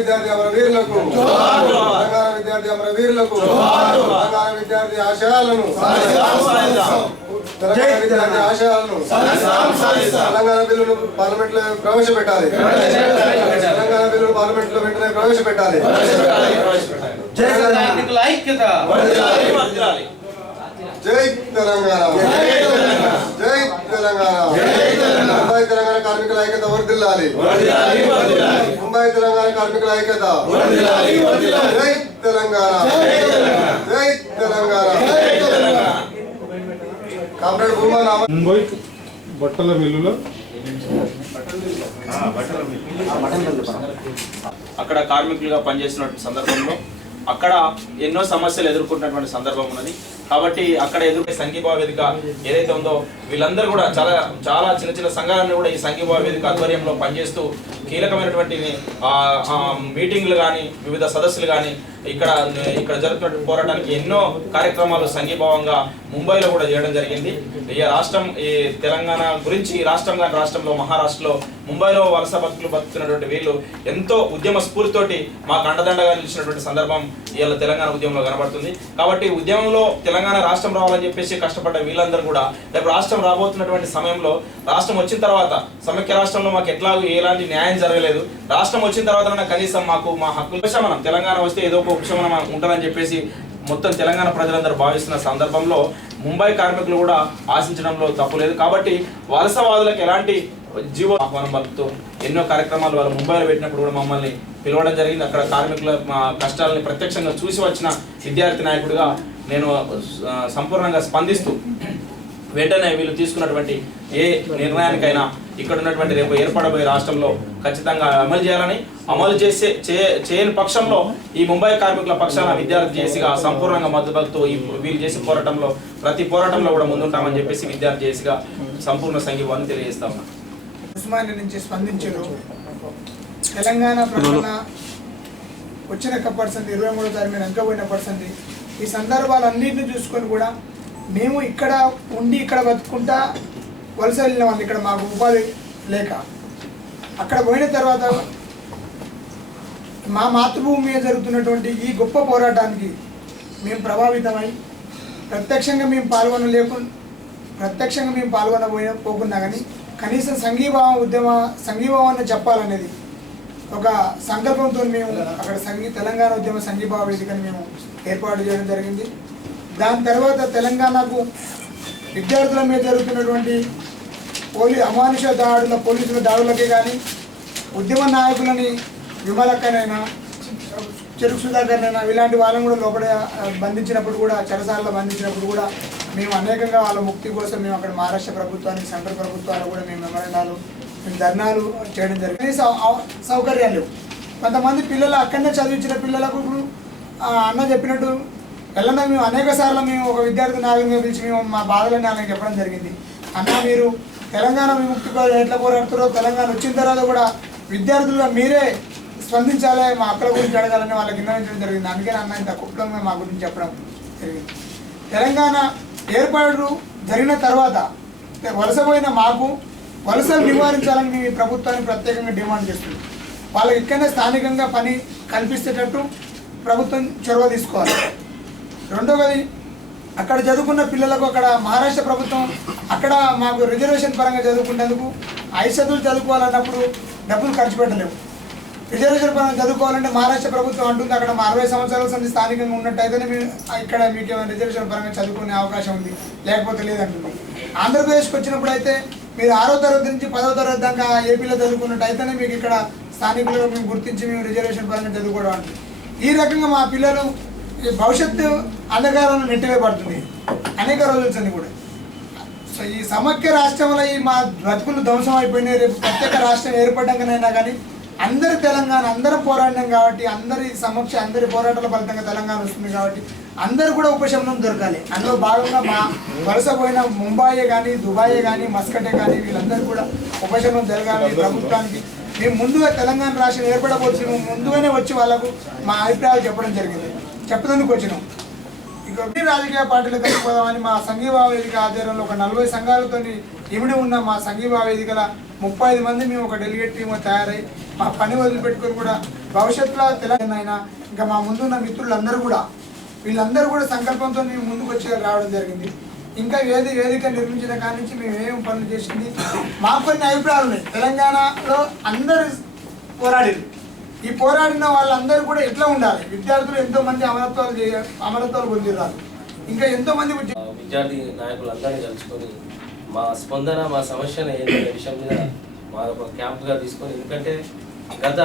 విద్యార్థి అమరవీరులకు విద్యార్థి అమరవీరులకు విద్యార్థి ఆశయాలను విద్యార్థి ఆశయాలను తెలంగాణ బిల్లును పార్లమెంట్ లో ప్రవేశపెట్టాలి. తెలంగాణ బిల్లును పార్లమెంట్ లో వెంటనే ప్రవేశపెట్టాలి. జై తెలంగాణ, జై తెలంగాణ. ముంబై తెలంగాణ కార్మికుల ఐక్యత వర్ధిల్లాలి. ముంబై తెలంగాణ కార్మికుల ఐక్యత. జై తెలంగాణ, జై తెలంగాణ. కామ్రేడ్ భూమా ముంబై బట్టల మిల్లులో అక్కడ కార్మికులుగా పనిచేసిన సందర్భంలో అక్కడ ఎన్నో సమస్యలు ఎదుర్కొంటున్నటువంటి సందర్భం ఉన్నది. కాబట్టి అక్కడ ఎదుర్కొనే సంఘీభావ వేదిక ఏదైతే ఉందో వీళ్ళందరూ కూడా చాలా చిన్న చిన్న సంఘాలన్నీ కూడా ఈ సంఘీభావ వేదిక ఆధ్వర్యంలో పనిచేస్తూ కీలకమైనటువంటి మీటింగ్లు కానీ వివిధ సదస్సులు కానీ ఇక్కడ జరుగుతున్న పోరాటానికి ఎన్నో కార్యక్రమాలు సంఘీభావంగా ముంబైలో కూడా చేయడం జరిగింది. ఈ తెలంగాణ గురించి రాష్ట్రంలో మహారాష్ట్రలో ముంబైలో వలస బతుకుతున్నటువంటి వీళ్ళు ఎంతో ఉద్యమ స్ఫూర్తితోటి మాకు అండదండగా నిలిచినటువంటి సందర్భం ఇవాళ తెలంగాణ ఉద్యమంలో కనబడుతుంది. కాబట్టి ఉద్యమంలో తెలంగాణ రాష్ట్రం రావాలని చెప్పేసి కష్టపడ్డ వీళ్ళందరూ కూడా రేపు రాష్ట్రం రాబోతున్నటువంటి సమయంలో రాష్ట్రం వచ్చిన తర్వాత సమైక్య రాష్ట్రంలో మాకు ఎలాంటి న్యాయం జరగలేదు. రాష్ట్రం వచ్చిన తర్వాత కనీసం మాకు మా హక్కులు ఉపశమనం, తెలంగాణ వస్తే ఏదో ఒక ఉపశమనం ఉంటుందని చెప్పేసి మొత్తం తెలంగాణ ప్రజలందరూ భావిస్తున్న సందర్భంలో ముంబై కార్మికులు కూడా ఆశించడంలో తప్పులేదు. కాబట్టి వలసవాదులకు ఎలాంటి జీవో ఆహ్వానం పలుకుతూ ఎన్నో కార్యక్రమాలు వాళ్ళు ముంబైలో పెట్టినప్పుడు కూడా మమ్మల్ని పిలవడం జరిగింది. అక్కడ కార్మికుల కష్టాలని ప్రత్యక్షంగా చూసి వచ్చిన విద్యార్థి నాయకుడిగా నేను సంపూర్ణంగా స్పందిస్తూ వెంటనే వీళ్ళు తీసుకున్నటువంటి ఏ నిర్ణయానికైనా ఇక్కడ ఉన్నటువంటి రేపు ఏర్పడబోయే రాష్ట్రంలో ఖచ్చితంగా అమలు చేయాలని, అమలు చేయని పక్షంలో ఈ ముంబై కార్మికుల పక్షాన విద్యార్థి జేసీగా సంపూర్ణంగా మద్దతుతో వీళ్ళు చేసే పోరాటంలో ప్రతి పోరాటంలో కూడా ముందుంటామని చెప్పేసి విద్యార్థి జేసీగా సంపూర్ణ సంఘీభావాన్ని తెలియజేస్తా ఉన్నాం. ఉస్మానియా నుంచి స్పందించారు. తెలంగాణ ప్రకటన వచ్చిన పర్సెంట్ 23వ తారీఖు మీద వెనకపోయిన పర్సెంట్ ఈ సందర్భాలన్నింటినీ చూసుకొని కూడా మేము ఇక్కడ ఉండి ఇక్కడ బతుకుంటా వలస వెళ్ళిన వాళ్ళు ఇక్కడ మాకు ఉపాధి లేక అక్కడ పోయిన తర్వాత మా మాతృభూమి మీద జరుగుతున్నటువంటి ఈ గొప్ప పోరాటానికి మేము ప్రభావితమై ప్రత్యక్షంగా మేము పోకున్నా కానీ కనీసం సంఘీభావాన్ని చెప్పాలనేది ఒక సంకల్పంతో మేము అక్కడ తెలంగాణ ఉద్యమ సంఘీభావ వేదికని మేము ఏర్పాటు చేయడం జరిగింది. దాని తర్వాత తెలంగాణకు విద్యార్థుల మీద జరుగుతున్నటువంటి అమానుష దాడుల పోలీసుల దాడులకే కానీ ఉద్యమ నాయకులని విమలక్కనైనా చెరుకు సుధాకర్నైనా ఇలాంటి వాళ్ళని కూడా లోపల బంధించినప్పుడు కూడా చెరసాలలో బంధించినప్పుడు కూడా మేము అనేకంగా వాళ్ళ ముక్తి కోసం మేము అక్కడ మహారాష్ట్ర ప్రభుత్వానికి సెంట్రల్ ప్రభుత్వాలు కూడా మేము మెమోరాండాలు మేము ధర్నాలు చేయడం జరిగింది. సౌకర్యాలు లేవు. కొంతమంది పిల్లలు అక్కడనే చదివించిన పిల్లలకు ఇప్పుడు అన్న చెప్పినట్టు వెళ్ళినా మేము అనేక సార్లు మేము ఒక విద్యార్థి నాయకుడిని పిలిచి మేము మా బాధలని ఆయనకు చెప్పడం జరిగింది. అన్న మీరు తెలంగాణ విముక్తి ఎట్లా పోరాడుతారో తెలంగాణ వచ్చిన తర్వాత కూడా విద్యార్థులుగా మీరే స్పందించాలి, మా అక్కల గురించి అడగాలని వాళ్ళకి విన్నవించడం జరిగింది. అందుకని అన్న ఇంత కుట్లంగా మా గురించి చెప్పడం జరిగింది. తెలంగాణ ఏర్పాటు జరిగిన తర్వాత వలసపోయిన మాకు వలసలు నివారించాలని మేము ఈ ప్రభుత్వాన్ని ప్రత్యేకంగా డిమాండ్ చేస్తున్నాం. వాళ్ళకి ఇక్కడనే స్థానికంగా పని కల్పిస్తేటట్టు ప్రభుత్వం చొరవ తీసుకోవాలి. రెండవది అక్కడ చదువుకున్న పిల్లలకు అక్కడ మహారాష్ట్ర ప్రభుత్వం అక్కడ మాకు రిజర్వేషన్ పరంగా చదువుకునేందుకు 5 చదువులు చదువుకోవాలన్నప్పుడు డబ్బులు ఖర్చు పెట్టలేము. రిజర్వేషన్ పరంగా చదువుకోవాలంటే మహారాష్ట్ర ప్రభుత్వం అంటుంది అక్కడ 60 సంవత్సరాల సంది స్థానికంగా ఉన్నట్టయితేనే మీరు ఇక్కడ మీకు ఏమైనా రిజర్వేషన్ పరంగా చదువుకునే అవకాశం ఉంది, లేకపోతే లేదంటుంది. ఆంధ్రప్రదేశ్కి వచ్చినప్పుడు అయితే మీరు 6వ తరగతి నుంచి 10వ తరగతి దాకా ఏపీలో చదువుకున్నట్టయితేనే మీకు ఇక్కడ స్థానికులుగా మేము గుర్తించి మేము రిజర్వేషన్ పరంగా చదువుకోవడం అంటుంది. ఈ రకంగా మా పిల్లలు భవిష్యత్తు అంధకారంలో నెట్టివేయబడుతుంది అనేక రోజులు కూడా. సో ఈ సమైక్య రాష్ట్రంలో ఈ మా బ్రతుకులు ధ్వంసం అయిపోయినాయి. రేపు ప్రత్యేక రాష్ట్రం ఏర్పడ్డాకనైనా కానీ అందరి తెలంగాణ అందరం పోరాడినాం కాబట్టి అందరి పోరాటాల ఫలితంగా తెలంగాణ వస్తుంది కాబట్టి అందరూ కూడా ఉపశమనం దొరకాలి. అందులో భాగంగా మా వలస పోయిన ముంబాయే కానీ దుబాయే కానీ మస్కటే కానీ వీళ్ళందరూ కూడా ఉపశమనం జరగాలి. ప్రభుత్వానికి మేము ముందుగా తెలంగాణ రాష్ట్రం ఏర్పడవచ్చు మేము ముందుగానే వచ్చి వాళ్ళకు మా అభిప్రాయాలు చెప్పడం జరిగింది. చెప్పడానికి వచ్చినాం. ఇక రాజకీయ పార్టీలు కలిసిపోదామని మా సంఘీభావ వేదిక ఆధ్వర్యంలో ఒక 40 సంఘాలతో ఇమిడి ఉన్న మా సంఘీభావ వేదికల 35 మంది మేము ఒక డెలిగేట్ టీమ్ తయారై మా పని వదిలిపెట్టుకొని కూడా భవిష్యత్తులో తెలంగాణ ఇంకా మా ముందున్న మిత్రులందరూ కూడా వీళ్ళందరూ కూడా సంకల్పంతో మేము ముందుకు వచ్చి రావడం జరిగింది. ఇంకా వేదిక నిర్మించిన కాడి నుంచి మేము ఏమేమి పనులు చేసింది మాకు కొన్ని అభిప్రాయాలు ఉన్నాయి. తెలంగాణలో అందరూ పోరాడారు. ఈ పోరాడిన వాళ్ళందరూ కూడా ఎట్లా ఉండాలి, విద్యార్థులు ఎంతో మంది అమరత్వాలు పొందిరారు. ఇంకా ఎంతో మంది విద్యార్థి నాయకులందరినీ కలుసుకొని మా స్పందన మా సమస్యను ఏంటనే విషయం మీద మా ఒక క్యాంప్గా తీసుకొని, ఎందుకంటే గత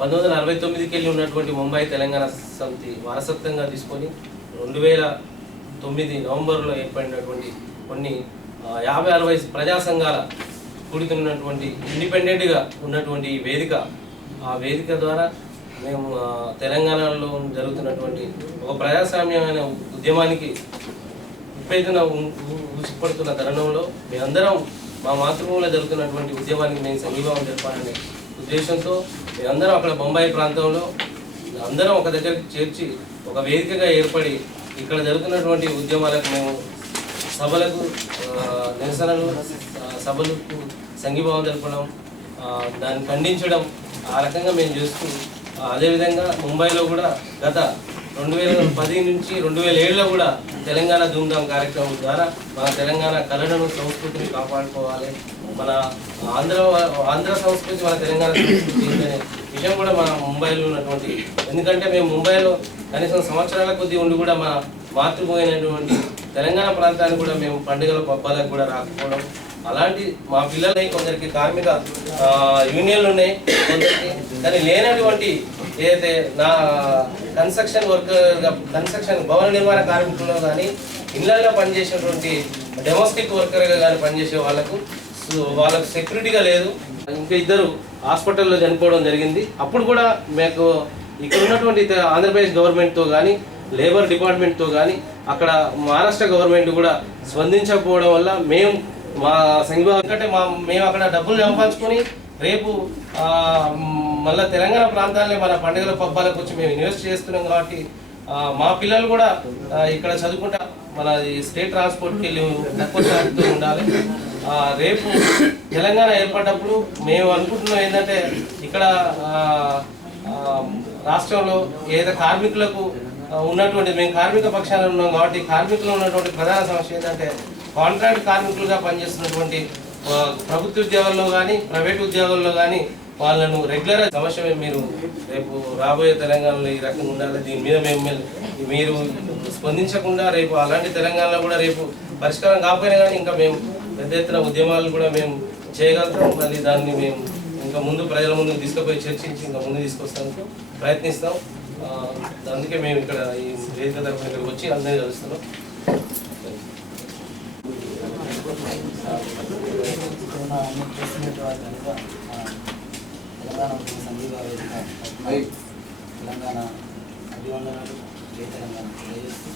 1969కి వెళ్ళి ఉన్నటువంటి ముంబై తెలంగాణ సమితి వారసత్వంగా తీసుకొని 2009 నవంబర్లో ఏర్పడినటువంటి కొన్ని 50-60 ప్రజా సంఘాల కూడుతున్నటువంటి ఇండిపెండెంట్గా ఉన్నటువంటి ఈ వేదిక, ఆ వేదిక ద్వారా మేము తెలంగాణలో జరుగుతున్నటువంటి ఒక ప్రజాస్వామ్యమైన ఉద్యమానికి ఉత్తేజన ఊసిపడుతున్న తరుణంలో మేమందరం మా మాతృభూమిలో జరుగుతున్నటువంటి ఉద్యమానికి మేము సంఘీభావం జరపాలనే ఉద్దేశంతో మేమందరం అక్కడ బొంబాయి ప్రాంతంలో అందరం ఒక దగ్గరికి చేర్చి ఒక వేదికగా ఏర్పడి ఇక్కడ జరుగుతున్నటువంటి ఉద్యమాలకు మేము సభలకు నిరసనలు సభలకు సంఘీభావం జరపడం, దాన్ని ఖండించడం ఆ రకంగా మేము చేస్తూ, అదేవిధంగా ముంబైలో కూడా గత 2010 నుంచి 2007లో కూడా తెలంగాణ ధూమ్ధామ్ కార్యక్రమం ద్వారా మన తెలంగాణ కళలను సంస్కృతిని కాపాడుకోవాలి, మన ఆంధ్ర సంస్కృతి మన తెలంగాణ సంస్కృతి అనే విషయం కూడా మన ముంబైలో ఉన్నటువంటి, ఎందుకంటే మేము ముంబైలో కనీసం సంవత్సరాల కొద్దీ ఉండి కూడా మా మాతృభూమి అయినటువంటి తెలంగాణ ప్రాంతానికి కూడా మేము పండుగల పబ్బాలకు కూడా రాకపోవడం, అలాంటి మా పిల్లలని కొందరికి కార్మిక యూనియన్లు ఉన్నాయి కొందరికి, కానీ లేనటువంటి ఏదైతే నా కన్స్ట్రక్షన్ భవన నిర్మాణ కార్మికుల్లో కానీ ఇళ్లలో పనిచేసేటువంటి డొమెస్టిక్ వర్కర్గా కానీ పనిచేసే వాళ్ళకు సెక్యూరిటీగా లేదు. ఇంకా 2 హాస్పిటల్లో చనిపోవడం జరిగింది. అప్పుడు కూడా మీకు ఇక్కడ ఉన్నటువంటి ఆంధ్రప్రదేశ్ గవర్నమెంట్తో కానీ లేబర్ డిపార్ట్మెంట్తో కానీ అక్కడ మహారాష్ట్ర గవర్నమెంట్ కూడా స్పందించకపోవడం వల్ల మేము మా సంఘీభావం, ఎందుకంటే మేము అక్కడ డబ్బులు సంపాదించుకొని రేపు మళ్ళీ తెలంగాణ ప్రాంతాలనే మన పండుగల పబ్బాలకు వచ్చి మేము ఇన్వెస్ట్ చేస్తున్నాం కాబట్టి మా పిల్లలు కూడా ఇక్కడ చదువుకుంటా మన స్టేట్ ట్రాన్స్పోర్ట్కి వెళ్ళి తక్కువ ఛార్జ్తో ఉండాలి. రేపు తెలంగాణ ఏర్పడ్డప్పుడు మేము అనుకుంటున్నాం ఏంటంటే ఇక్కడ రాష్ట్రంలో ఏదైతే కార్మికులకు ఉన్నటువంటి, మేము కార్మిక పక్షాన ఉన్నాం కాబట్టి కార్మికులు ఉన్నటువంటి ప్రధాన సమస్య ఏంటంటే కాంట్రాక్ట్ కార్మికులుగా పనిచేస్తున్నటువంటి ప్రభుత్వ ఉద్యోగాల్లో కానీ ప్రైవేట్ ఉద్యోగాల్లో కానీ వాళ్ళను రెగ్యులర్ సమస్య మీరు రేపు రాబోయే తెలంగాణలో ఈ రకంగా ఉండాలి. దీని మీద మీరు స్పందించకుండా రేపు అలాంటి తెలంగాణలో కూడా రేపు పరిష్కారం కాకపోయినా కానీ ఇంకా మేము పెద్ద ఎత్తున ఉద్యమాలు కూడా మేము చేయగలుగుతాం. మళ్ళీ దాన్ని మేము ఇంకా ముందు ప్రజల ముందుకు తీసుకుపోయి చర్చించి ఇంకా ముందు తీసుకొస్తానికి ప్రయత్నిస్తాం. అందుకే మేము ఇక్కడ ఈ వేదిక తరఫున ఇక్కడికి వచ్చి అందరినీ కలుస్తున్నాం. తెలంగాణ సంఘీభావ వేదిక తెలంగాణ అభివందనలు, జై తెలంగాణ తెలియజేస్తూ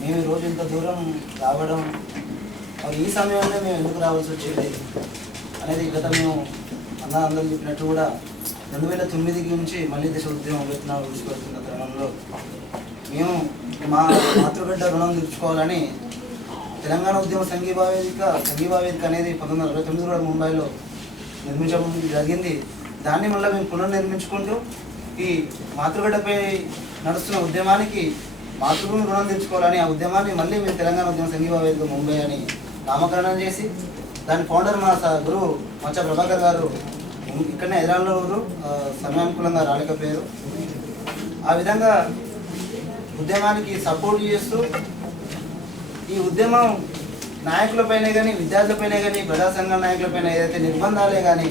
మేము ఈరోజు ఇంత దూరం రావడం, ఈ సమయంలో మేము ఎందుకు రావాల్సి వచ్చేది అనేది గత మేము అందరూ చెప్పినట్టు కూడా 2009 నుంచి మళ్ళీ దేశ ఉద్యమం విత్తనాలు తీసుకొస్తున్న క్రమంలో మేము మా మాతృగడ్డ రుణం తీర్చుకోవాలని తెలంగాణ ఉద్యమ సంఘీభావ వేదిక అనేది 1969 కూడా ముంబైలో నిర్మించడం జరిగింది. దాన్ని మళ్ళీ మేము పునర్నిర్మించుకుంటూ ఈ మాతృగడ్డపై నడుస్తున్న ఉద్యమానికి మాతృభూమి రుణం తెచ్చుకోవాలని ఆ ఉద్యమాన్ని మళ్ళీ మేము తెలంగాణ ఉద్యమ సంఘీభావ వేదిక ముంబై అని నామకరణం చేసి దాని ఫౌండర్ మా గురువు మచ్చ ప్రభాకర్ గారు ఇక్కడనే హైదరాబాద్లో ఊరు సమయానుకూలంగా రాలేకపోయారు. ఆ విధంగా ఉద్యమానికి సపోర్ట్ చేస్తూ ఈ ఉద్యమం నాయకులపైనే కానీ విద్యార్థులపైనే కానీ ప్రజా సంఘాల నాయకులపైన ఏదైతే నిర్బంధాలే కానీ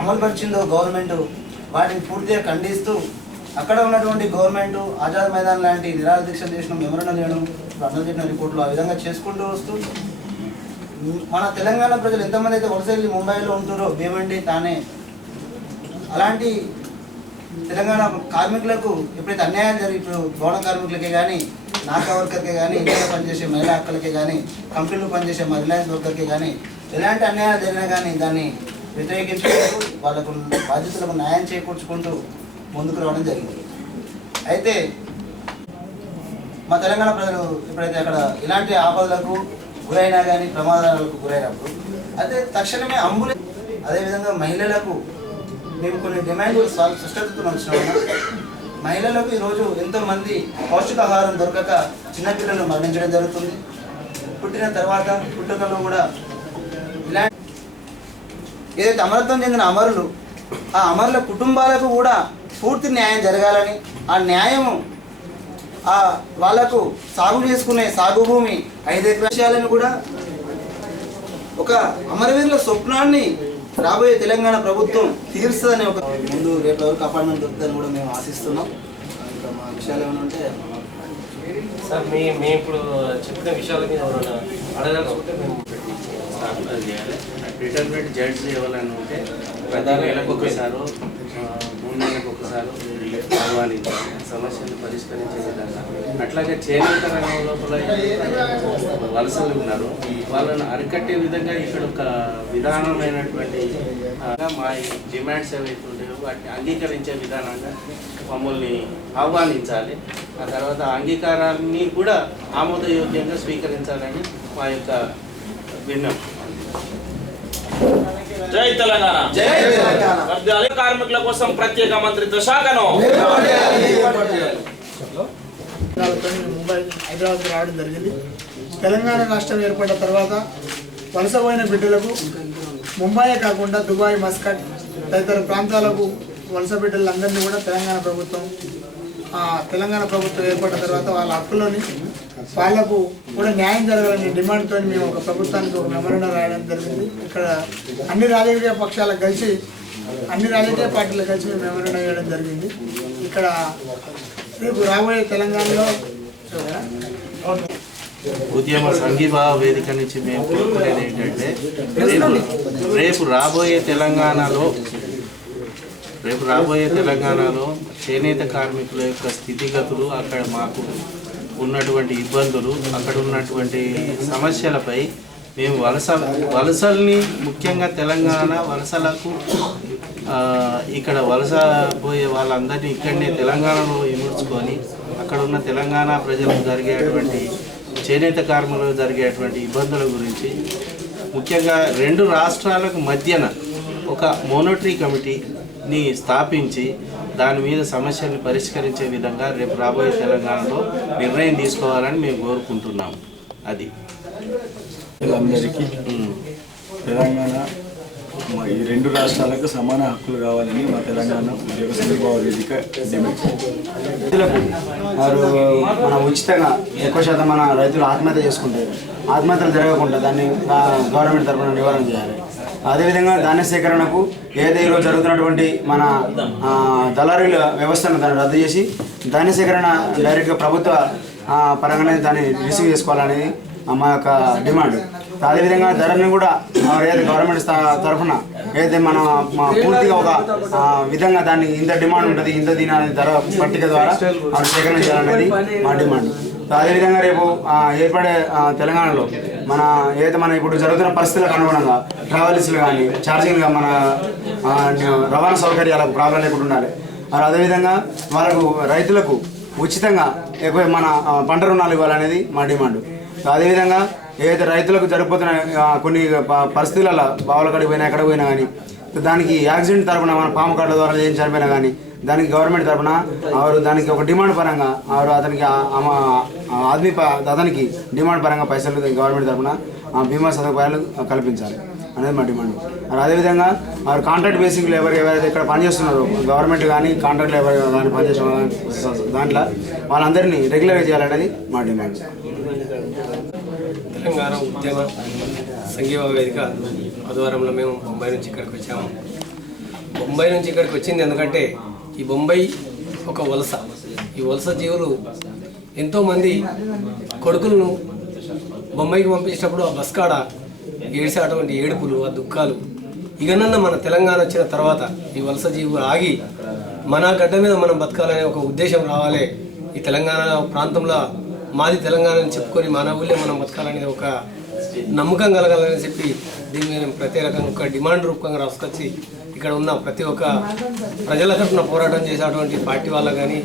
అమలుపరిచిందో గవర్నమెంట్ వాటిని పూర్తిగా ఖండిస్తూ అక్కడ ఉన్నటువంటి గవర్నమెంట్ ఆజాద్ మైదాన్ లాంటి నిరాహార దీక్షలు చేసిన మెమోరాండం చేయడం, అందరూ చెప్పిన రిపోర్ట్లు ఆ విధంగా చేసుకుంటూ వస్తూ మన తెలంగాణ ప్రజలు ఎంతమంది అయితే వలస వెళ్ళి ముంబైలో ఉంటున్నారో భీమండి తానే అలాంటి తెలంగాణ కార్మికులకు ఎప్పుడైతే అన్యాయం జరిగి ఇప్పుడు భవన కార్మికులకే కానీ నాకా వర్కర్కే కానీ ఇంట్లో పనిచేసే మహిళా హక్కులకే కానీ కంపెనీలో పనిచేసే రిలయన్స్ వర్కర్కే కానీ ఎలాంటి అన్యాయం జరిగినా కానీ దాన్ని వ్యతిరేకించుకుంటూ వాళ్ళకు బాధ్యతలకు న్యాయం చేకూర్చుకుంటూ ముందుకు రావడం జరిగింది. అయితే మా తెలంగాణ ప్రజలు ఎప్పుడైతే అక్కడ ఇలాంటి ఆపదలకు గురైనా కానీ ప్రమాదాలకు గురైనప్పుడు అయితే తక్షణమే అంబులెన్స్, అదేవిధంగా మహిళలకు మేము కొన్ని డిమాండ్లు స్పష్టతతో వచ్చిన మహిళలకు ఈరోజు ఎంతోమంది పౌష్టికాహారం దొరకక చిన్నపిల్లలు మరణించడం జరుగుతుంది. పుట్టిన తర్వాత పుట్టుకలో కూడా ఇలాంటి ఏదైతే అమరత్వం చెందిన అమరులు, ఆ అమరుల కుటుంబాలకు కూడా పూర్తి న్యాయం జరగాలని, ఆ న్యాయము వాళ్ళకు సాగు చేసుకునే సాగు భూమి 5 ఎకరాలను కూడా ఒక అమరవీరుల స్వప్నాన్ని రాబోయే తెలంగాణ ప్రభుత్వం తీరుస్తుందని ఒక ముందు రేపు వరకు అపార్ట్మెంట్ దొరుకుతుందని కూడా మేము ఆశిస్తున్నాం. ఇంకా మా విషయాలు ఏమైనా ఉంటే సార్ మేము ఇప్పుడు చెప్పిన విషయాల మీద ఎవరైనా అడగాల్సుకుంటే మేము చేయాలి. రిటైర్మెంట్ జడ్జ్ ఎవరైనా ఉంటే ప్రతి నెలకు ఒకసారి 3 నెలలకు ఒకసారి ఆహ్వానించాలి, సమస్యలు పరిష్కరించే విధంగా. అట్లాగే చేనేత రంగం లోపల వలసలు ఉన్నారు, వాళ్ళని అరికట్టే విధంగా ఇక్కడ ఒక విధానమైనటువంటి మా డిమాండ్స్ ఏవైతే ఉంటాయో వాటిని అంగీకరించే విధానంగా మమ్మల్ని ఆహ్వానించాలి. ఆ తర్వాత అంగీకారాన్ని కూడా ఆమోదయోగ్యంగా స్వీకరించాలని మా యొక్క విన్నపం. జై తెలంగాణ. జై తెలంగాణ. వర్ధిల్లాలి. కార్మికుల కోసం ప్రత్యేక మంత్రిత్వ శాఖను ముంబై హైదరాబాద్కి రావడం జరిగింది. తెలంగాణ రాష్ట్రం ఏర్పడిన తర్వాత వలసపోయిన బిడ్డలకు ముంబైయే కాకుండా దుబాయ్, మస్కట్ తదితర ప్రాంతాలకు వలస బిడ్డలందరినీ కూడా తెలంగాణ ప్రభుత్వం ఏర్పడిన తర్వాత వాళ్ళ హక్కులని వాళ్లకు కూడా న్యాయం జరగాలనే డిమాండ్తో మేము ఒక ప్రభుత్వానికి ఒక మెమోరాండం రాయడం జరిగింది. ఇక్కడ అన్ని రాజకీయ పార్టీలకు కలిసి మేము మెమోరాండం వేయడం జరిగింది. ఇక్కడ రేపు రాబోయే తెలంగాణలో ఉద్యమ సంఘీభావ వేదిక నుంచి మేము కోరుకునేది ఏంటంటే రేపు రాబోయే తెలంగాణలో చేనేత కార్మికుల యొక్క స్థితిగతులు, అక్కడ మాకు ఉన్నటువంటి ఇబ్బందులు, అక్కడ ఉన్నటువంటి సమస్యలపై మేము వలసల్ని ముఖ్యంగా తెలంగాణ వలసలకు ఇక్కడ వలస పోయే వాళ్ళందరినీ ఇక్కడనే తెలంగాణలో ఇముడ్చుకొని అక్కడ ఉన్న తెలంగాణ ప్రజలకు జరిగేటువంటి చేనేత కార్మికులకు జరిగేటువంటి ఇబ్బందుల గురించి ముఖ్యంగా 2 రాష్ట్రాలకు మధ్యన ఒక మోనటరీ కమిటీని స్థాపించి దాని మీద సమస్యలను పరిష్కరించే విధంగా రేపు రాబోయే తెలంగాణలో నిర్ణయం తీసుకోవాలని మేము కోరుకుంటున్నాము. అది అందరికీ తెలంగాణ ఈ 2 రాష్ట్రాలకు సమాన హక్కులు కావాలని మా తెలంగాణ ఉద్యోగ సంఘీభావ వేదిక డిమాండ్. మన ఉచితంగా ఎక్కువ శాతం మన రైతులు ఆత్మహత్య చేసుకుంటే ఆత్మహత్యలు జరగకుండా దాన్ని గవర్నమెంట్ తరఫున నివారణ చేయాలి. అదేవిధంగా ధాన్య సేకరణకు ఏదైతే ఈరోజు జరుగుతున్నటువంటి మన దళారీల వ్యవస్థను దాన్ని రద్దు చేసి ధాన్య సేకరణ డైరెక్ట్గా ప్రభుత్వ పరంగానే దాన్ని రిసీవ్ చేసుకోవాలనేది మా యొక్క డిమాండ్. అదేవిధంగా ధరని కూడా ఏదైతే గవర్నమెంట్ తరఫున ఏదైతే మన పూర్తిగా ఒక విధంగా దాన్ని ఇంత డిమాండ్ ఉంటుంది, ఇంత దీని అనేది ధర పట్టిక ద్వారా సేకరణ చేయాలనేది మా డిమాండ్. అదేవిధంగా రేపు ఏర్పడే తెలంగాణలో ఏదైతే మన ఇప్పుడు జరుగుతున్న పరిస్థితులకు అనుగుణంగా ట్రావెల్స్లు కానీ ఛార్జింగ్గా మన రవాణా సౌకర్యాలకు ప్రాబ్లం లేకుండా ఉండాలి. అదేవిధంగా వాళ్ళకు రైతులకు ఉచితంగా ఎక్కువ మన పంట రుణాలు ఇవ్వాలనేది మా డిమాండ్. అదేవిధంగా ఏదైతే రైతులకు జరిగిపోతున్న కొన్ని పరిస్థితులలో బావుల కాడికి పోయినా ఎక్కడ పోయినా కానీ దానికి యాక్సిడెంట్ తరఫున మన పాము కార్డుల ద్వారా ఏం చనిపోయినా కానీ దానికి గవర్నమెంట్ తరఫున వారు దానికి ఒక డిమాండ్ పరంగా వారు అతనికి డిమాండ్ పరంగా పైసలు గవర్నమెంట్ తరఫున బీమా సదుపాయాలు కల్పించాలి అనేది మా డిమాండ్. అదేవిధంగా వారు కాంట్రాక్ట్ బేసిక్ లేబర్ ఎవరైతే ఇక్కడ పనిచేస్తున్నారో గవర్నమెంట్ కానీ కాంట్రాక్ట్ లేబర్ కానీ పనిచేస్తున్న దాంట్లో వాళ్ళందరినీ రెగ్యులర్గా చేయాలనేది మా డిమాండ్. తెలంగాణ ఉద్యమ సంఘీభావ వేదిక ఆధ్వర్యంలో మేము బొంబాయి నుంచి ఇక్కడికి వచ్చాము. బొంబాయి నుంచి ఇక్కడికి వచ్చింది ఎందుకంటే ఈ బొంబాయి ఒక వలస. ఈ వలస జీవులు ఎంతోమంది కొడుకులను బొంబాయికి పంపించినప్పుడు ఆ బస్ కాడ ఏడిసే అటువంటి ఏడుపులు, ఆ దుఃఖాలు ఇకనన్నా మన తెలంగాణ వచ్చిన తర్వాత ఈ వలస జీవులు ఆగి మన గడ్డ మీద మనం బతకాలనే ఒక ఉద్దేశం రావాలి. ఈ తెలంగాణ ప్రాంతంలో మాది తెలంగాణ అని చెప్పుకొని మన ఊళ్ళో మనం బతకాలనేది ఒక నమ్మకం కలగాలని చెప్పి దీని మీద ప్రతి రకంగా ఒక డిమాండ్ రూపంగా రాసుకొచ్చి ఇక్కడ ఉన్న ప్రతి ఒక్క ప్రజల తరఫున పోరాటం చేసేటువంటి పార్టీ వాళ్ళ కానీ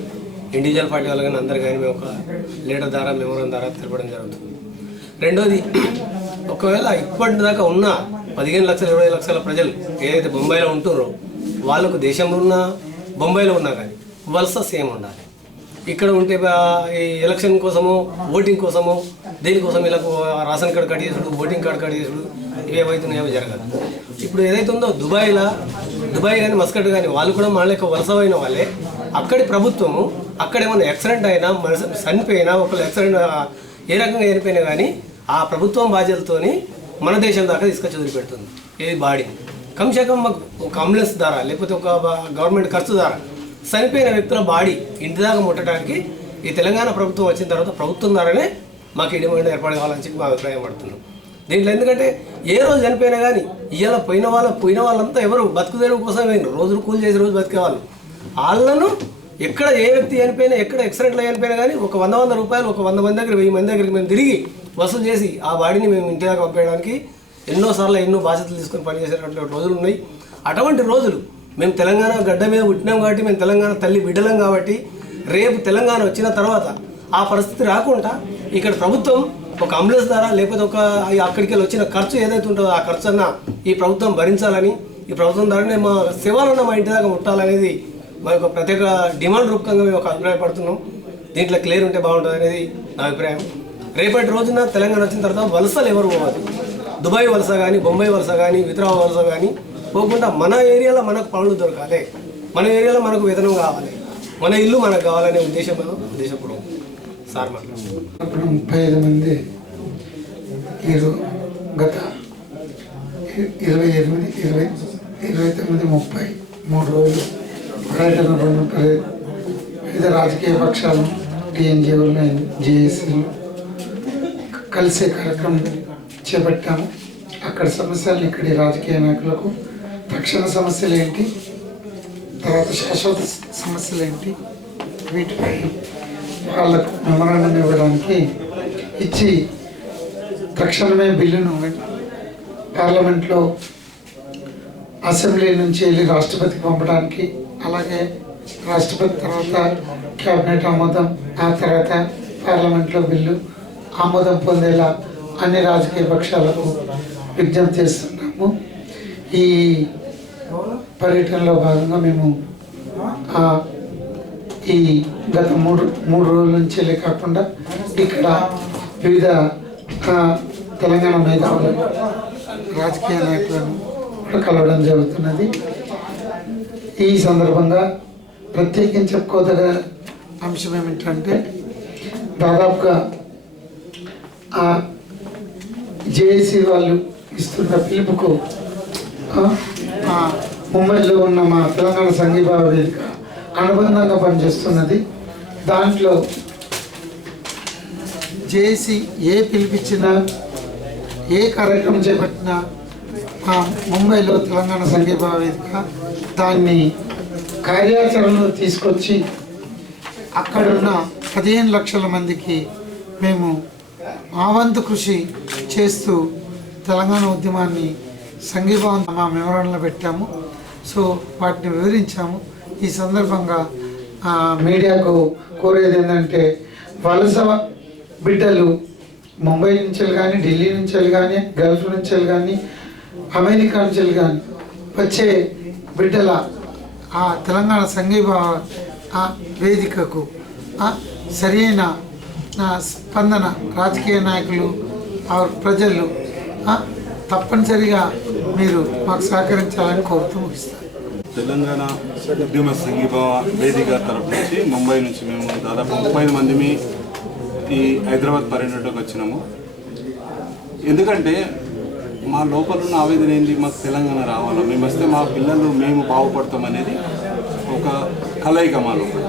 ఇండివిజువల్ పార్టీ వాళ్ళు కానీ అందరు కానీ మేము ఒక లీడర్ ద్వారా మెమోరం ద్వారా తెలపడం జరుగుతుంది. రెండోది, ఒకవేళ ఇప్పటిదాకా ఉన్న 15 లక్షల 20 లక్షల ప్రజలు ఏదైతే బొంబాయిలో ఉంటున్నారో వాళ్ళకు దేశంలో ఉన్న బొంబాయిలో ఉన్నా కానీ వలస సేమ్ ఉండాలి. ఇక్కడ ఉంటే ఈ ఎలక్షన్ కోసమో ఓటింగ్ కోసమో దేనికోసం వీళ్ళకు రేషన్ కార్డు కట్ చేసుడు, ఓటింగ్ కార్డు కట్ చేసుడు ఇవేవైతున్నాయో జరగదు. ఇప్పుడు ఏదైతే ఉందో దుబాయ్ కానీ మస్కట్ కానీ వాళ్ళు కూడా మన యొక్క వలస అయిన వాళ్ళే. అక్కడి ప్రభుత్వము అక్కడేమన్నా యాక్సిడెంట్ అయినా చనిపోయినా ఒకళ్ళు యాక్సిడెంట్ ఏ రకంగా చనిపోయినా కానీ ఆ ప్రభుత్వం బాధ్యతలతోని మన దేశం దాకా తీసుకొచ్చి వదిలిపెడుతుంది ఏది బాడీని. కమ్సే కమ్ మాకు ఒక అంబులెన్స్ ద్వారా లేకపోతే ఒక గవర్నమెంట్ ఖర్చు ద్వారా చనిపోయిన వ్యక్తుల బాడీ ఇంటి దాకా ముట్టడానికి ఈ తెలంగాణ ప్రభుత్వం వచ్చిన తర్వాత ప్రభుత్వం ద్వారానే మాకు ఈ డిమాండ్ ఏర్పాటు కావాలని చెప్పి మా అభిప్రాయం పడుతున్నాం దీంట్లో. ఎందుకంటే ఏ రోజు చనిపోయినా కానీ ఇవాళ పోయిన వాళ్ళంతా ఎవరు బతుకుదేరు కోసం రోజులు కూలి చేసి రోజు బతికే వాళ్ళను ఎక్కడ ఏ వ్యక్తి చనిపోయినా ఎక్కడ యాక్సిడెంట్లో చనిపోయినా కానీ ఒక 100 రూపాయలు ఒక 100 మంది దగ్గర 1000 మంది దగ్గరికి మేము తిరిగి వసూలు చేసి ఆ బాడీని మేము ఇంటి దాకా పంపేయడానికి ఎన్నోసార్లు ఎన్నో బాధ్యతలు తీసుకొని పనిచేసేటువంటి రోజులు ఉన్నాయి. అటువంటి రోజులు మేము తెలంగాణ గడ్డ మీద పుట్టినాం కాబట్టి మేము తెలంగాణ తల్లి బిడ్డలం కాబట్టి రేపు తెలంగాణ వచ్చిన తర్వాత ఆ పరిస్థితి రాకుండా ఇక్కడ ప్రభుత్వం ఒక అంబులెన్స్ ద్వారా లేకపోతే ఒక అక్కడికి వచ్చిన ఖర్చు ఏదైతే ఉంటుందో ఆ ఖర్చు అన్న ఈ ప్రభుత్వం భరించాలని, ఈ ప్రభుత్వం ద్వారానే మా సేవలన్న మా ఇంటి దాకా ముట్టాలనేది మా యొక్క ప్రత్యేక డిమాండ్ రూపంగా మేము ఒక అభిప్రాయపడుతున్నాం. దీంట్లో క్లియర్ ఉంటే బాగుంటుంది అనేది నా అభిప్రాయం. రేపటి రోజున తెలంగాణ వచ్చిన తర్వాత వలసలు ఎవరు పోవాలి, దుబాయ్ వలస కానీ బొంబాయి వలస కానీ వితరావ వలస కానీ పోకుండా మన ఏరియాలో మనకు పనులు దొరకాలి, మన ఏరియాలో మనకు వేతనం కావాలి, మన ఇల్లు మనకు కావాలనే ఉద్దేశపూర్వకం సార్ మాట్లాడుతున్నాం. 35 మంది గత 29, 30 3 రోజులు పర్యటన వివిధ రాజకీయ పక్షాలు టీఎన్జీఓలు జేఏసీలు కలిసే కార్యక్రమం చేపట్టాము. అక్కడ సమస్యలు ఇక్కడి రాజకీయ నాయకులకు తక్షణ సమస్యలు ఏంటి, తర్వాత శాశ్వత సమస్యలు ఏంటి, వీటిపై వాళ్ళకు మెమరాండం ఇవ్వడానికి ఇచ్చి తక్షణమే బిల్లును పార్లమెంట్లో అసెంబ్లీ నుంచి వెళ్ళి రాష్ట్రపతికి పంపడానికి, అలాగే రాష్ట్రపతి తర్వాత క్యాబినెట్ ఆమోదం, ఆ తర్వాత పార్లమెంట్లో బిల్లు ఆమోదం పొందేలా అన్ని రాజకీయ పక్షాలకు విజ్ఞప్తి చేస్తున్నాము. ఈ పర్యటనలో భాగంగా మేము ఈ గత మూడు రోజుల నుంచి కాకుండా ఇక్కడ వివిధ తెలంగాణ మేధావులను రాజకీయ నాయకులను కూడా కలవడం జరుగుతున్నది. ఈ సందర్భంగా ప్రత్యేకించి చెప్పుకోదగ్గ అంశం ఏమిటంటే దాదాపుగా జేఏసీ వాళ్ళు ఇస్తున్న పిలుపుకు ముంబైలో ఉన్న మా తెలంగాణ సంఘీభావ వేదిక అనుబంధంగా పనిచేస్తున్నది. దాంట్లో జేఏసీ ఏ పిలిపించినా ఏ కార్యక్రమం చేపట్టినా ముంబైలో తెలంగాణ సంఘీభావ వేదిక దాన్ని కార్యాచరణలో తీసుకొచ్చి అక్కడున్న 15 లక్షల మందికి మేము మా వంతు కృషి చేస్తూ తెలంగాణ ఉద్యమాన్ని సంఘీభావం మా మెమోరాండంలో పెట్టాము. సో వాటిని వివరించాము. ఈ సందర్భంగా మీడియాకు కోరేది ఏంటంటే వలస బిడ్డలు ముంబై నుంచి కానీ ఢిల్లీ నుంచి కానీ గల్ఫ్ నుంచి కానీ అమెరికా నుంచి కానీ వచ్చే బిడ్డల ఆ తెలంగాణ సంఘీభావ వేదికకు సరైన స్పందన రాజకీయ నాయకులు ప్రజలు తప్పనిసరిగా మీరు మాకు సహకరించాలని కోరుతూ ముగిస్తారు. తెలంగాణ ఉద్యమ సంఘీభావ వేదిక తరపు నుంచి ముంబై నుంచి మేము దాదాపు 30 మందిని ఈ హైదరాబాద్ పర్యటనకు వచ్చినాము. ఎందుకంటే మా లోపల ఉన్న ఆవేదన ఏంటి, మాకు తెలంగాణ రావాలా, మేము వస్తే మా పిల్లలు మేము బాగుపడతాం అనేది ఒక కలయిక మా లోపల.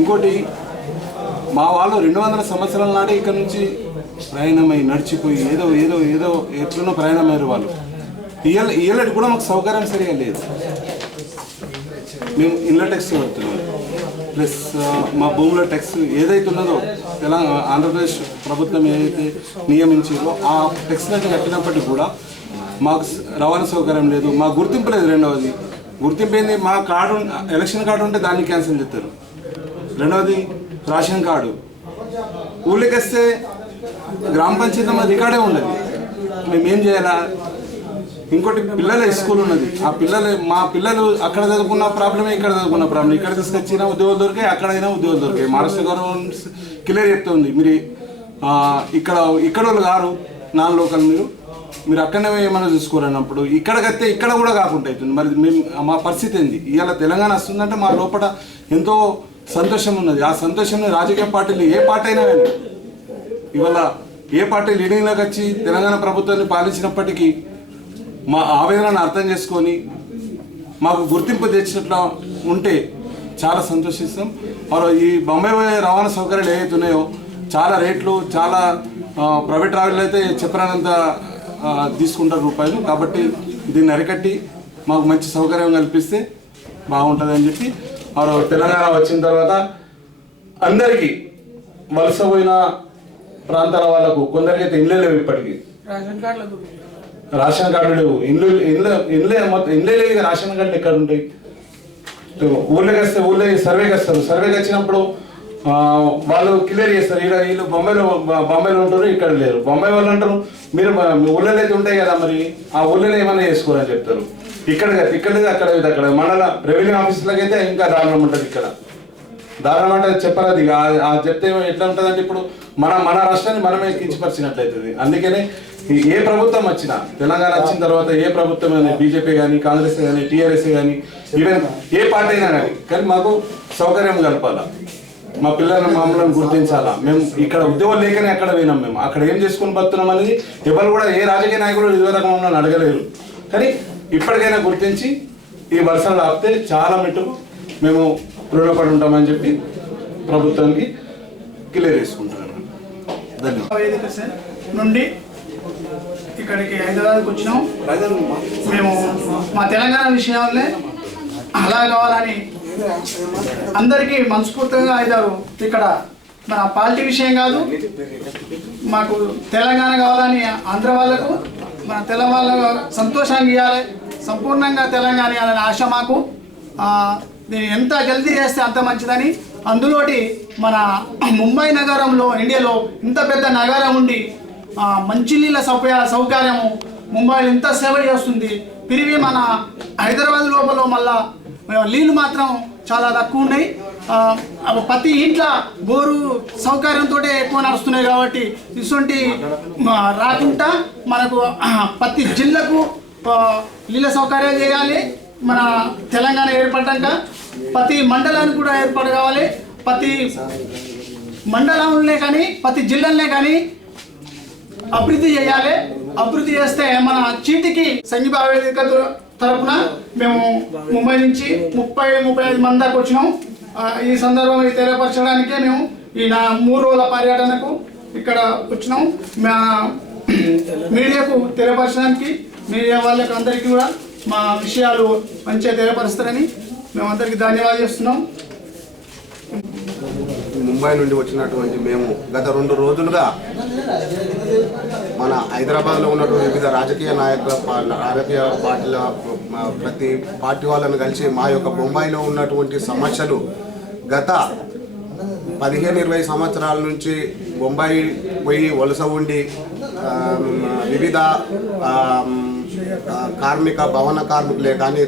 ఇంకోటి, మా వాళ్ళు 200 సంవత్సరాల నాడే ఇక్కడ నుంచి ప్రయాణమై నడిచిపోయి ఏదో ఎట్లనో ప్రయాణమయ్యారు వాళ్ళు. ఇయ్యలటి కూడా మాకు సౌకర్యం సరిగా లేదు. మేము ఇళ్ళ ట్యాక్స్ కడుతున్నాం, ప్లస్ మా భూముల ట్యాక్స్ ఏదైతే ఉన్నదో ఆంధ్రప్రదేశ్ ప్రభుత్వం ఏదైతే నియమించిందో ఆ ట్యాక్స్ కట్టినప్పటికీ కూడా మాకు రవాణా సౌకర్యం లేదు, మాకు గుర్తింపు లేదు. రెండవది గుర్తింపు ఏంది, మా కార్డు ఎలక్షన్ కార్డు ఉంటే దాన్ని క్యాన్సిల్ చేస్తారు. రెండవది రేషన్ కార్డు ఊళ్ళకి వస్తే గ్రామ పంచాయతీ మా రికార్డే ఉండదు, మేమేం చేయాలా? ఇంకోటి పిల్లల స్కూల్ ఉన్నది, ఆ మా పిల్లలు అక్కడ చదువుకున్న ప్రాబ్లమే ఇక్కడ చదువుకున్న ప్రాబ్లం. ఇక్కడ తీసుకొచ్చినా ఉద్యోగాలు దొరికాయి, అక్కడైనా ఉద్యోగాలు దొరికాయి. మహారాష్ట్ర గవర్నమెంట్ క్లియర్ చెప్తుంది, మీరు ఇక్కడ వాళ్ళు గారు నాన్ లోకల్, మీరు అక్కడనే ఏమైనా చూసుకోరన్నప్పుడు ఇక్కడికి వస్తే ఇక్కడ కూడా కాకుండా అవుతుంది. మరి మేము మా పరిస్థితి ఏంది? ఇవాళ తెలంగాణ వస్తుందంటే మా లోపల ఎంతో సంతోషం ఉన్నది. ఆ సంతోషంని రాజకీయ పార్టీలు ఏ పార్టీ అయినా కానీ ఇవాళ ఏ పార్టీ లీడింగ్లోకి వచ్చి తెలంగాణ ప్రభుత్వాన్ని పాలించినప్పటికీ మా ఆవేదనను అర్థం చేసుకొని మాకు గుర్తింపు తెచ్చినట్లు ఉంటే చాలా సంతోషిస్తాం. మరి ఈ బొంబాయి రవాణా సౌకర్యాలు ఏవైతే ఉన్నాయో చాలా రేట్లు, చాలా ప్రైవేట్ ట్రావెల్ అయితే చెప్పినంత తీసుకుంటారు రూపాయలు. కాబట్టి దీన్ని అరికట్టి మాకు మంచి సౌకర్యం కల్పిస్తే బాగుంటుంది అని చెప్పి మరి తెలంగాణ వచ్చిన తర్వాత అందరికీ వలస పోయిన ప్రాంతాల వాళ్ళకు కొందరికైతే ఇళ్ళే లేవు, ఇప్పటికీ రేషన్ కార్డు లేవు, ఇండ్లే లేవు. ఇక రేషన్ కార్డులు ఎక్కడ ఉంటాయి? ఊళ్ళోకి వస్తే ఊళ్ళో సర్వేకి వస్తారు, సర్వేకి వచ్చినప్పుడు వాళ్ళు క్లియర్ చేస్తారు. వీళ్ళు బొంబాయిలో ఉంటారు, ఇక్కడ లేరు. బొంబాయి వాళ్ళు అంటారు మీరు ఊళ్ళో అయితే ఉంటాయి కదా, మరి ఆ ఊళ్ళో ఏమైనా చేసుకోరని చెప్తారు. ఇక్కడ లేదు, అక్కడ మండల రెవెన్యూ ఆఫీసులకి అయితే ఇంకా దారుణం ఉంటుంది. ఇక్కడ దారుణం అంటే చెప్పరాదు. చెప్తే ఎట్లా ఉంటుందంటే ఇప్పుడు మన రాష్ట్రాన్ని మనమే కించపరిచినట్లయితుంది. అందుకనే ఏ ప్రభుత్వం వచ్చినా, తెలంగాణ వచ్చిన తర్వాత ఏ ప్రభుత్వం కానీ, బీజేపీ కానీ, కాంగ్రెస్ కానీ, టీఆర్ఎస్ కానీ, ఈవెన్ ఏ పార్టీ అయినా కానీ మాకు సౌకర్యం కలపాలా, మా పిల్లలను మమ్మల్ని గుర్తించాలా. మేము ఇక్కడ ఉద్యోగం లేకనే అక్కడ పోయినాం. మేము అక్కడ ఏం చేసుకుని బతున్నాం అనేది ఎవరు కూడా ఏ రాజకీయ నాయకుడు ఇదివరకు మమ్మల్ని అడగలేరు. కానీ ఇప్పటికైనా గుర్తించి ఈ వర్షాలు ఆపితే చాలా మటుకు మేము రుణపడి ఉంటామని చెప్పి ప్రభుత్వానికి క్లియర్ చేసుకుంటున్నాను. ధన్యవాదాలు. నుండి ఇక్కడికి హైదరాబాద్కి వచ్చినాం. మేము మా తెలంగాణ విషయాలే అలా కావాలని అందరికీ మనస్ఫూర్తిగా అయిదారు. ఇక్కడ మన పార్టీ విషయం కాదు, మాకు తెలంగాణ కావాలని ఆంధ్ర వాళ్ళకు, మన తెలంగాణ సంతోషంగా ఇవ్వాలి, సంపూర్ణంగా తెలంగాణ ఇవ్వాలని ఆశ మాకు. దీన్ని ఎంత జల్దీ చేస్తే అంత మంచిదని. అందులోటి మన ముంబై నగరంలో, ఇండియాలో ఇంత పెద్ద నగరం ఉండి మంచినీళ్ళ సౌకర్యము ముంబైలో ఇంత సేవ చేస్తుంది. తిరిగి మన హైదరాబాద్ లోపల మళ్ళా నీళ్ళు మాత్రం చాలా తక్కువ ఉన్నాయి. ప్రతి ఇంట్లో బోరు సౌకర్యంతో ఎక్కువ నడుస్తున్నాయి. కాబట్టి ఇటువంటి రాకుండా మనకు ప్రతి జిల్లాకు నీళ్ళ సౌకర్యాలు చేయాలి. మన తెలంగాణ ఏర్పడ్డాక ప్రతి మండలానికి కూడా ఏర్పాటు కావాలి. ప్రతి మండలంలో కానీ ప్రతి జిల్లాలనే కానీ అభివృద్ధి చేయాలి. అభివృద్ధి చేస్తే మన చీటికి సంఘీభావ వేదిక తరఫున మేము ముంబై నుంచి 30-35 మంది దాకా వచ్చినాం. ఈ సందర్భం తెలియపరచడానికే మేము ఈ 3 రోజుల పర్యటనకు ఇక్కడ వచ్చినాం. మా మీడియాకు తెలియపరచడానికి, మీడియా వాళ్ళకి అందరికీ కూడా మా విషయాలు మంచిగా తెలియపరుస్తారని మేమందరికీ ధన్యవాదాలు చేస్తున్నాం. ముంబై నుండి వచ్చినటువంటి మేము గత 2 రోజులుగా మన హైదరాబాద్లో ఉన్నటువంటి వివిధ రాజకీయ పార్టీల ప్రతి పార్టీ వాళ్ళని కలిసి మా యొక్క ముంబైలో ఉన్నటువంటి సమస్యలు గత 15-20 సంవత్సరాల నుంచి ముంబై పోయి వలస ఉండి వివిధ కార్మిక భవన కార్మికులే కానీ,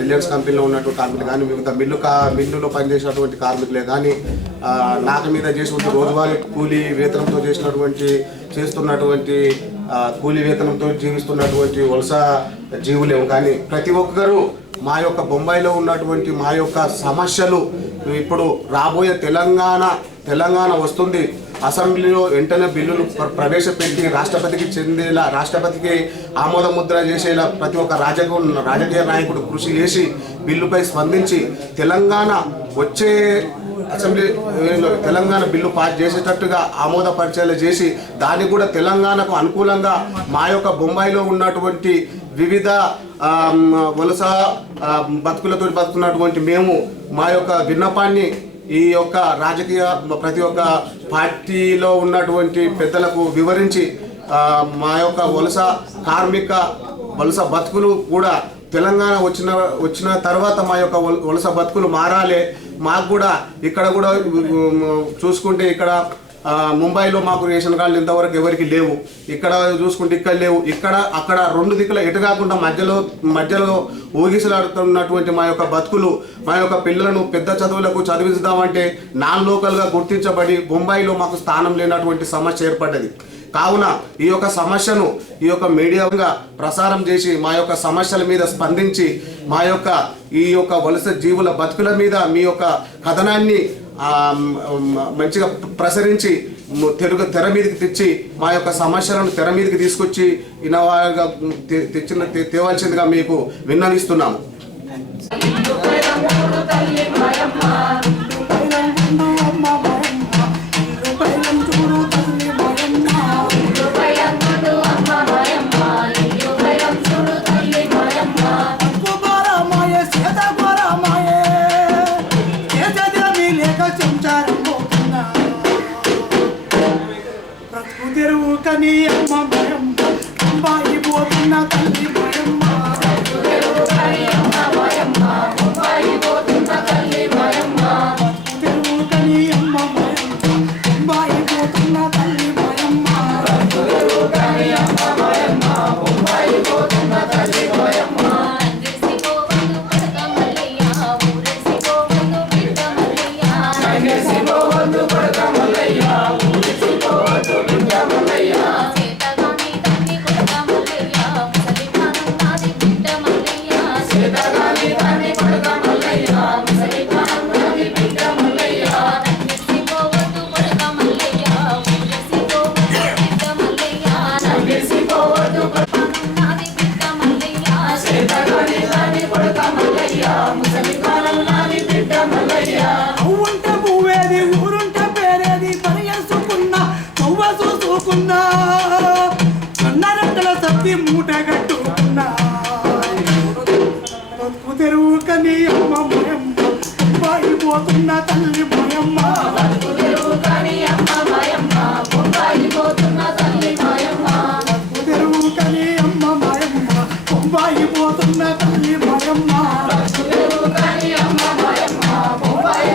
రిలయన్స్ కంపెనీలో ఉన్నటువంటి కార్మికులు కానీ, వివిధ మిల్లులో పనిచేసినటువంటి కార్మికులే కానీ, నాక మీద చేసినటువంటి రోజువారీ కూలీ వేతనంతో చేస్తున్నటువంటి కూలీ వేతనంతో జీవిస్తున్నటువంటి వలస జీవులేము కానీ ప్రతి ఒక్కరూ మా యొక్క బొంబాయిలో ఉన్నటువంటి మా యొక్క సమస్యలు ఇప్పుడు రాబోయే తెలంగాణ వస్తుంది, అసెంబ్లీలో వెంటనే బిల్లులు ప్రవేశపెట్టి రాష్ట్రపతికి ఆమోద ముద్ర చేసేలా ప్రతి ఒక్క రాజకీయ నాయకుడు కృషి చేసి బిల్లుపై స్పందించి తెలంగాణ వచ్చే అసెంబ్లీ తెలంగాణ బిల్లు పాస్ చేసేటట్టుగా ఆమోదపరిచేలా చేసి దాన్ని కూడా తెలంగాణకు అనుకూలంగా మా యొక్క బొంబాయిలో ఉన్నటువంటి వివిధ వలస బతుకులతో బతుకున్నటువంటి మేము మా యొక్క విన్నపాన్ని ఈ యొక్క రాజకీయ ప్రతి ఒక్క పార్టీలో ఉన్నటువంటి పెద్దలకు వివరించి మా యొక్క వలస బతుకులు కూడా తెలంగాణ వచ్చిన తర్వాత మా యొక్క వలస బతుకులు మారాలి. మాకు కూడా ఇక్కడ కూడా చూసుకుంటే ఇక్కడ ముంబైలో మాకు రేషన్ కార్డులు ఇంతవరకు ఎవరికి లేవు. ఇక్కడ చూసుకుంటే ఇక్కడ లేవు. ఇక్కడ అక్కడ రెండు దిక్కుల ఎటు కాకుండా మధ్యలో ఊగిసలాడుతున్నటువంటి మా యొక్క బతుకులు, మా యొక్క పిల్లలను పెద్ద చదువులకు చదివిద్దామంటే నాన్ లోకల్గా గుర్తించబడి బొంబాయిలో మాకు స్థానం లేనటువంటి సమస్య ఏర్పడ్డది. కావున ఈ యొక్క సమస్యను ఈ యొక్క మీడియాగా ప్రసారం చేసి మా యొక్క సమస్యల మీద స్పందించి ఈ యొక్క వలస జీవుల బతుకుల మీద మీ యొక్క కథనాన్ని మంచిగా ప్రసరించి తెర మీదకి తెచ్చి మా యొక్క సమస్యలను తెర మీదకి తీసుకొచ్చి ఇనవాగా తేవాల్సిందిగా మీకు విన్నవిస్తున్నాము. కని అమ్మ భయమ్మ బొంబాయి పోతున్న తల్లి భయమ్మ బొంబాయి పోతున్న తల్లి భయమ్మ తెరువు కని అమ్మ భయమ్మ బొంబాయి పోతున్న తల్లి భయమ్మ తెరువు కని అమ్మ భయమ్మ బొంబాయి పోతున్న తల్లి భయమ్మ అవుంటే పువ్వేది ఊరుంటే పేరేది పరిగెసుకున్నా నువ్వ చూసుకున్నా కన్నరెట్టల సత్తి మూట కట్టుకున్నా బతుకు తెరువు కని అమ్మ భయమ్మ బొంబాయి పోతున్న తల్లి భయమ్మ బతుకు తెరువు కని అమ్మ భయమ్మ బొంబాయి పోతున్న తల్లి భయమ్మ బతుకు తెరువు కని అమ్మ భయమ్మ బొంబాయి పోతున్న తల్లి భయమ్మ బతుకు తెరువు కని అమ్మ భయమ్మ బొంబాయి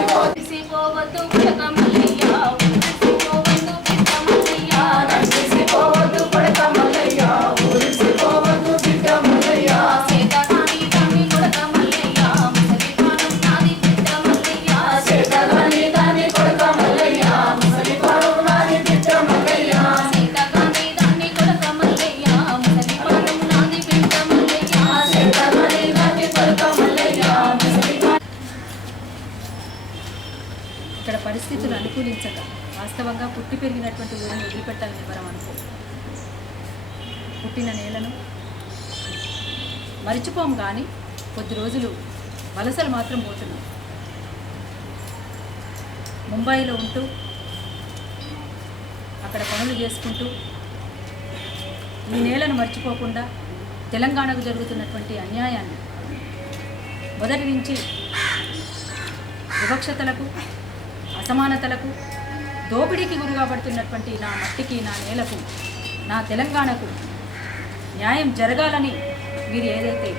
పోవద్దు పడకమల్లయ్య ఊరిసిపోవద్దు బిడ్డమల్లయ్య రంగిసిపోవద్దు పడకమల్లయ్య ఊరిసిపోవద్దు బిడ్డమల్లయ్య సేతగాని దాని కొడకమల్లయ్య ముసలిపానం నాది బిడ్డమల్లయ్య సేతగాని దాని కొడకమల్లయ్య ముసలిపానం నాది బిడ్డమల్లయ్య సేతగాని దాని కొడకమల్లయ్య ముసలిపానం నాది బిడ్డమల్లయ్య సేతగాని దాని కొడకమల్లయ్య ముసలిపానం. ఇక్కడ పరిస్థితులు అనుకూలించక వాస్తవంగా పుట్టి పెరిగినటువంటి ఊరిని వదిలిపెట్టాలని ఎవరం అనుకో. పుట్టిన నేలను మరిచిపోం కానీ కొద్ది రోజులు వలసలు మాత్రం పోతున్నాం. ముంబైలో ఉంటూ అక్కడ పనులు చేసుకుంటూ ఈ నేలను మర్చిపోకుండా తెలంగాణకు జరుగుతున్నటువంటి అన్యాయాన్ని మొదటి నుంచి వివక్షతలకు అసమానతలకు దోపిడీకి గురిగా పడుతున్నటువంటి నా మట్టికి, నా నేలకు, నా తెలంగాణకు న్యాయం జరగాలని మీరు ఏదైతే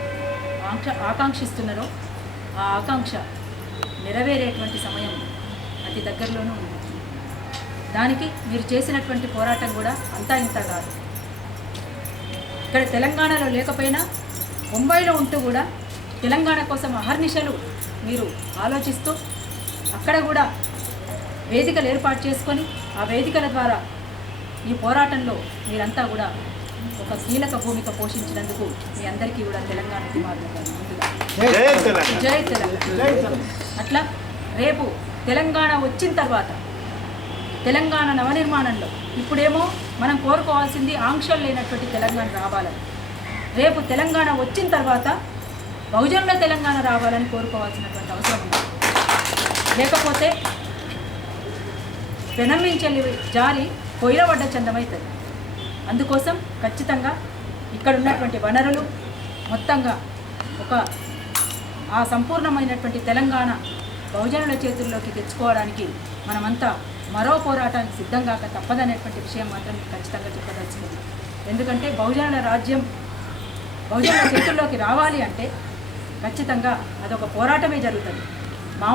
ఆకాంక్షిస్తున్నారో ఆ ఆకాంక్ష నెరవేరేటువంటి సమయం అతి దగ్గరలోనూ ఉంది. దానికి మీరు చేసినటువంటి పోరాటం కూడా అంతా ఇంత కాదు. ఇక్కడ తెలంగాణలో లేకపోయినా ముంబైలో ఉంటూ కూడా తెలంగాణ కోసం అహర్నిశలు మీరు ఆలోచిస్తూ అక్కడ కూడా వేదికలు ఏర్పాటు చేసుకొని ఆ వేదికల ద్వారా ఈ పోరాటంలో మీరంతా కూడా ఒక కీలక భూమిక పోషించినందుకు మీ అందరికీ కూడా తెలంగాణ జై తెలంగాణ. అట్లా రేపు తెలంగాణ వచ్చిన తర్వాత తెలంగాణ నవనిర్మాణంలో ఇప్పుడేమో మనం కోరుకోవాల్సింది ఆంక్షలు లేనటువంటి తెలంగాణ రావాలని, రేపు తెలంగాణ వచ్చిన తర్వాత బహుజనుల తెలంగాణ రావాలని కోరుకోవాల్సినటువంటి అవసరం ఉంది. లేకపోతే పెనమించెల్లి జారి పొయ్యిలబడ్డ చందమవుతుంది. అందుకోసం ఖచ్చితంగా ఇక్కడ ఉన్నటువంటి వనరులు మొత్తంగా ఆ సంపూర్ణమైనటువంటి తెలంగాణ బహుజనుల చేతుల్లోకి తెచ్చుకోవడానికి మనమంతా మరో పోరాటానికి సిద్ధంగా తప్పదనేటువంటి విషయం మాత్రం ఖచ్చితంగా చెప్పదలుచుకుంది. ఎందుకంటే బహుజనుల రాజ్యం బహుజనుల చేతుల్లోకి రావాలి అంటే ఖచ్చితంగా అదొక పోరాటమే జరుగుతుంది.